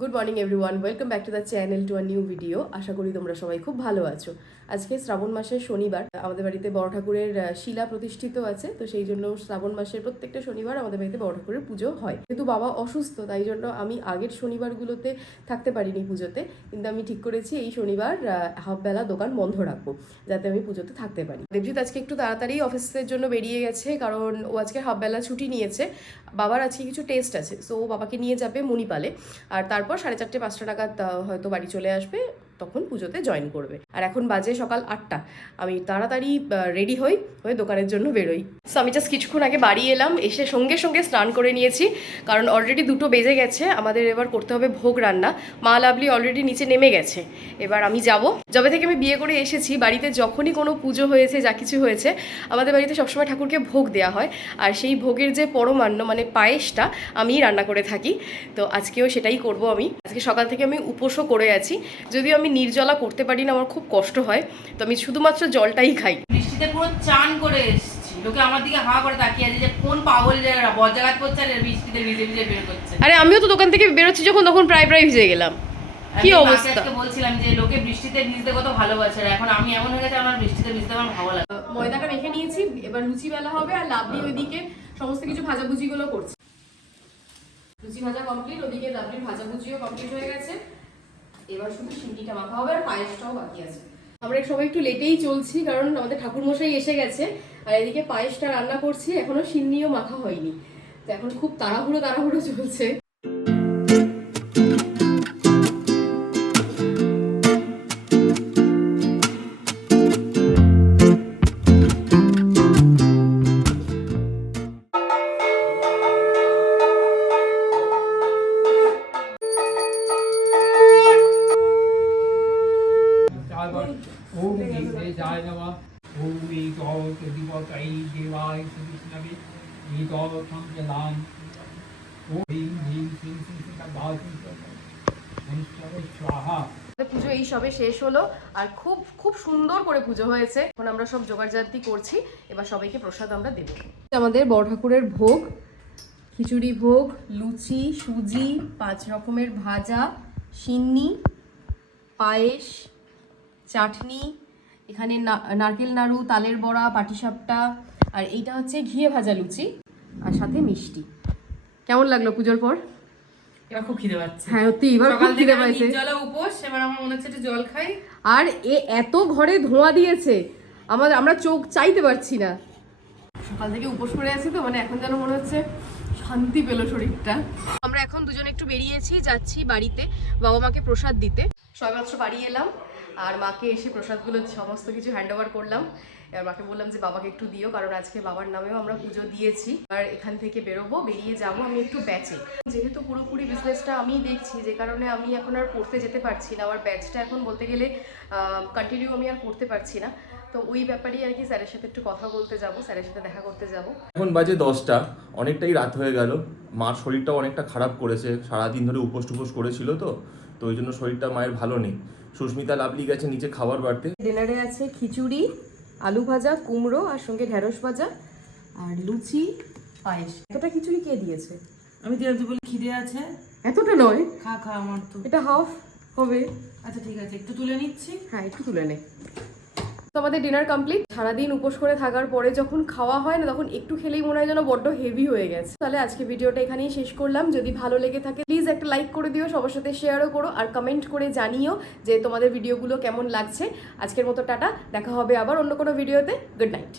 Good morning everyone, welcome back to the channel to a new video. আশা করি তোমরা সবাই খুব ভালো আছো। আজকে শ্রাবণ মাসের শনিবার, আমাদের বাড়িতে বড় ঠাকুরের শিলা প্রতিষ্ঠিত আছে, তো সেই জন্য শ্রাবণ মাসের প্রত্যেকটা শনিবার আমাদের বাড়িতে বড় ঠাকুরের পুজো হয়। কিন্তু বাবা অসুস্থ, তাই জন্য আমি আগের শনিবারগুলোতে থাকতে পারিনি পুজোতে, কিন্তু আমি ঠিক করেছি এই শনিবার হাফবেলা দোকান বন্ধ রাখবো, যাতে আমি পুজোতে থাকতে পারি। দেবজিৎ আজকে একটু তাড়াতাড়ি অফিসের জন্য বেরিয়ে গেছে, কারণ ও আজকে হাফবেলা ছুটি নিয়েছে। বাবার আজকে কিছু টেস্ট আছে, সো ও বাবাকে নিয়ে যাবে মণিপালে, আর তারপর 4:30-5টা নাগাদ হয়তো বাড়ি চলে আসবে, তখন পুজোতে জয়েন করবে। আর এখন বাজে সকাল 8টা। আমি তাড়াতাড়ি রেডি হয়ে দোকানের জন্য বেরোই। সো আমি জাস্ট কিছুক্ষণ আগে বাড়ি এলাম, এসে সঙ্গে সঙ্গে স্নান করে নিয়েছি, কারণ অলরেডি 2টো বেজে গেছে। আমাদের এবার করতে হবে ভোগ রান্না। মা লাভলি অলরেডি নিচে নেমে গেছে, এবার আমি যাব। যবে থেকে আমি বিয়ে করে এসেছি বাড়িতে, যখনই কোনো পুজো হয়েছে, যা কিছু হয়েছে, আমাদের বাড়িতে সবসময় ঠাকুরকে ভোগ দেওয়া হয়, আর সেই ভোগের যে পরমান্ন মানে পায়েসটা আমি রান্না করে থাকি। তো আজকেও সেটাই করব। আমি আজকে সকাল থেকে আমি উপোসও করে আছি, যদিও আমি নির্জলা করতে পারি না, আমার খুব কষ্ট হয়, তো আমি শুধুমাত্র জলটাই খাই। বৃষ্টিতে পুরো চান করে এসেছি, লোকে আমার দিকে হাঁ করে তাকিয়ে আছে যে কোন পাগল বজ্রাঘাত করছে আর বৃষ্টিতে ভিজে ভিজে বের করছে। আরে আমিও তো দোকান থেকে বেরোচ্ছি যখন, তখন প্রায় ভিজে গেলাম। কি অবস্থা! আজকে বলছিলাম যে লোকে বৃষ্টিতে ভিজতে কত ভালোবাসে, আর এখন আমি এমন হয়ে গেছে আমার বৃষ্টিতে ভিজতে আমার ভালো লাগে। ময়দাটা মেখে নিয়েছি, এবার লুচি বেলা হবে, আর লাভলি ওইদিকে সমস্ত কিছু ভাজাভুজিগুলো করছে। লুচি ভাজা কমপ্লিট, ওদিকে লাভলির ভাজাভুজিও কমপ্লিট হয়ে গেছে। এবার শুধু সিন্নিটা মাখা হবে, আর পায়েসটাও বাকি আছে। আমরা সবাই একটু লেটেই চলছি, কারণ আমাদের ঠাকুরমশাই এসে গেছে, আর এদিকে পায়েসটা রান্না করছি, এখনো সিন্নিও মাখা হয়নি, তো এখন খুব তাড়াহুড়ো চলছে। পুজো এই সবে শেষ হলো, আর খুব খুব সুন্দর করে পুজো হয়েছে। এখন আমরা সব জোগাড়জাতি করছি, এবার সবাইকে প্রসাদ আমরা দেব। আমাদের বড় ঠাকুরের ভোগ, খিচুড়ি ভোগ, লুচি, সুজি, 5 রকমের ভাজা, সিন্নি, পায়েস, চাটনি, এখানে নারকেল নাড়ু, তালের বড়া, পাটিসাপটা, আর এইটা হচ্ছে ঘিয়ে ভাজা লুচি, আর সাথে মিষ্টি। কেমন লাগলো পুজোর পর? এবার খুব খিদে পাচ্ছে। হ্যাঁ সত্যি, এবার খুব খিদে পাইছে। জল উপোস, এবার আমার মনে হচ্ছে একটু জল খাই। আর এত ঘরে ধোঁয়া দিয়েছে, আমরা চোখ চাইতে পারছি না। সকাল থেকে উপোস করে আছি, তো মানে এখন যেন মনে হচ্ছে শান্তি পেল শরীরটা। আমরা এখন দুজনে একটু বেরিয়েছি, যাচ্ছি বাড়িতে বাবা মাকে প্রসাদ দিতে। সবেমাত্র বাড়ি এলাম, আর মাকে এসে প্রসাদগুলো সমস্ত কিছু হ্যান্ড ওভার করলাম। এবার মাকে বললাম যে বাবাকে একটু দিও, কারণ আজকে বাবার নামেও আমরা পুজো দিয়েছি। আর এখান থেকে বেরিয়ে যাব আমি একটু ব্যাচে, যেহেতু পুরোপুরি বিজনেসটা আমি দেখছি, যে কারণে আমি এখন আর পড়তে যেতে পারছি না। আমার ব্যাচটা এখন বলতে গেলে কন্টিনিউ আমি আর করতে পারছি না, তো ওই ব্যাপারেই আর কি স্যারের সাথে একটু কথা বলতে যাব, স্যারের সাথে দেখা করতে যাব। এখন বাজে 10টা, অনেকটাই রাত হয়ে গেল। মার শরীরটাও অনেকটা খারাপ করেছে, সারাদিন ধরে উপোস টুপোস করেছিল, তো ওই জন্য শরীরটা মায়ের ভালো নেই। সুস্মিতা লাভলি গেছে নিচে খাবার বাড়তে। ডিনারে আছে খিচুড়ি, আলু ভাজা, কুমড়ো, আর সঙ্গে ঢেঁড়স ভাজা, আর লুচি, পায়েস। এতটা খিচুড়ি কে দিয়েছে? আমি দিয়েছি বলে খিদে আছে। এতটা নয়, খা আমার তো এটা হাফ হবে। আচ্ছা ঠিক আছে, একটু তুলে নিচ্ছি। হ্যাঁ একটু তুলে নে। তো আমাদের ডিনার কমপ্লিট। সারাদিন উপোস করে থাকার পরে যখন খাওয়া হয় না, তখন একটু খেলেই মনে হয় যেন বড্ড হেভি হয়ে গেছে। তাহলে আজকে ভিডিওটা এখানেই শেষ করলাম। যদি ভালো লেগে থাকে প্লিজ একটা লাইক করে দিও, সবার সাথে শেয়ারও করো, আর কমেন্ট করে জানিও যে তোমাদের ভিডিওগুলো কেমন লাগছে। আজকের মতো টাটা, দেখা হবে আবার অন্য কোনো ভিডিওতে। Good night.